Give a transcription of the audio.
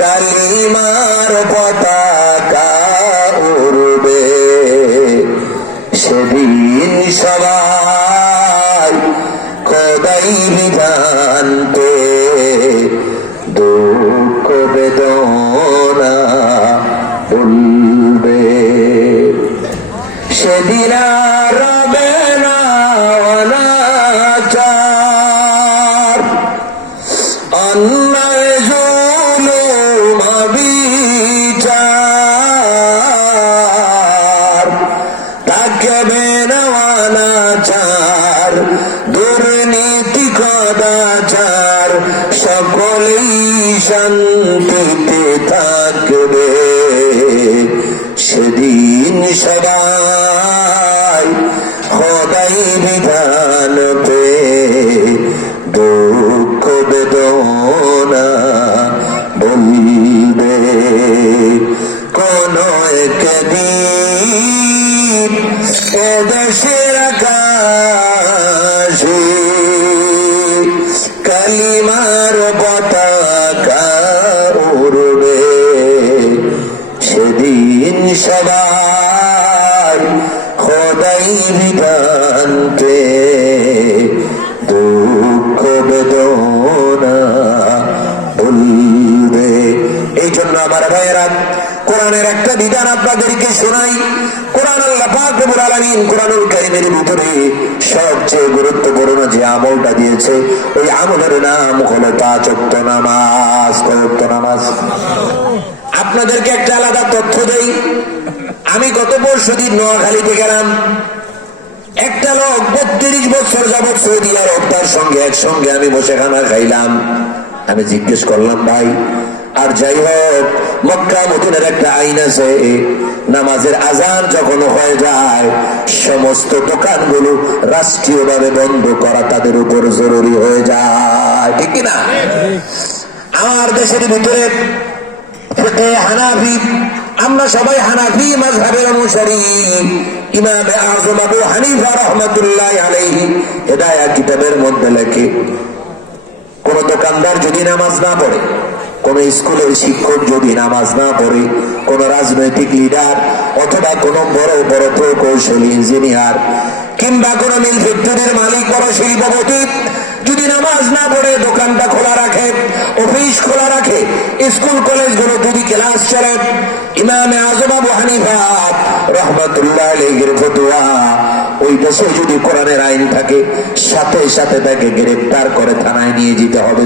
কালিমার পতাকা উড়বে সেদিন সবাই খোদাই বিধানকে দুঃখ বেদনা ভুলবে সেদিন আর রবে না অনাচার অন্যায় জুলুম বিচার থাকবে না অনাচার দুর্নীতি কদাচার সকলেই শান্তিতে থাকবে সেদিন সবাই খোদাই বিধান পে দুঃখ বেদনা বলবে কোন একদিন এদেশের আকাশে কালিমার পতাকা উড়বে সেদিন সবাই খোদাই বিধানকে দুঃখ বেদনা ভুলবে। এই জন্য আমার ভাইয়েরা কোরআনের একটা বিধান আপনাদেরকে শোনাই। কোরআন আল্লাহ পাক রব্বুল আলামিন কোরআনুল কারীমের ভিতরে সবচেয়ে গুরুত্বপূর্ণ যে আমলটা দিয়েছে ওই আমলের নাম হলো পাঁচ ওয়াক্ত নামাজ। কয় ওয়াক্ত নামাজ? আপনাদেরকে একটা আলাদা তথ্য দেই। আমি গত পরশুদিন নোয়াখালীতে গেলাম। একটা লোক 32 বছর যাবৎ সৌদি আরব, তার সঙ্গে একসঙ্গে আমি বসে খানা খাইলাম। আমি জিজ্ঞেস করলাম, ভাই আর যাই হোক, মক্কা মদিনার একটা আইন আছে, নামাজের আজান যখন হয়ে যায় সমস্ত দোকানগুলো রাষ্ট্রীয়ভাবে বন্ধ করা তাদের উপর জরুরি হয়ে যায়, ঠিক কিনা? আমার দেশের ভিতরে হানাফি, আমরা সবাই হানাফি মাযহাবের অনুসারী। ইমামে আযম আবু হানিফা রাহমাতুল্লাহি আলাইহি হিদায়াহ কিতাবের মধ্যে লেখে, কোন দোকানদার যদি নামাজ না পড়ে, কোন স্কুলের শিক্ষক যদি নামাজ না পড়ে, কোন রাজনৈতিক লিডার অথবা কোন বড় বড় প্রকৌশলী ইঞ্জিনিয়ার কিংবা কোন মিল ফ্যাক্টরির মালিক বড় শিল্পপতি যদি নামাজ না পড়ে দোকানটা খোলা রাখে, অফিস খোলা রাখে, স্কুল কলেজগুলো যদি ক্লাস চলে, ইমামে আযম আবু হানিফা রাহমাতুল্লাহি আলাইহির ফতোয়া, ওই দেশে যদি কোরআনের আইন থাকে সাথে সাথে তাকে গ্রেফতার করে থানায় নিয়ে যেতে হবে।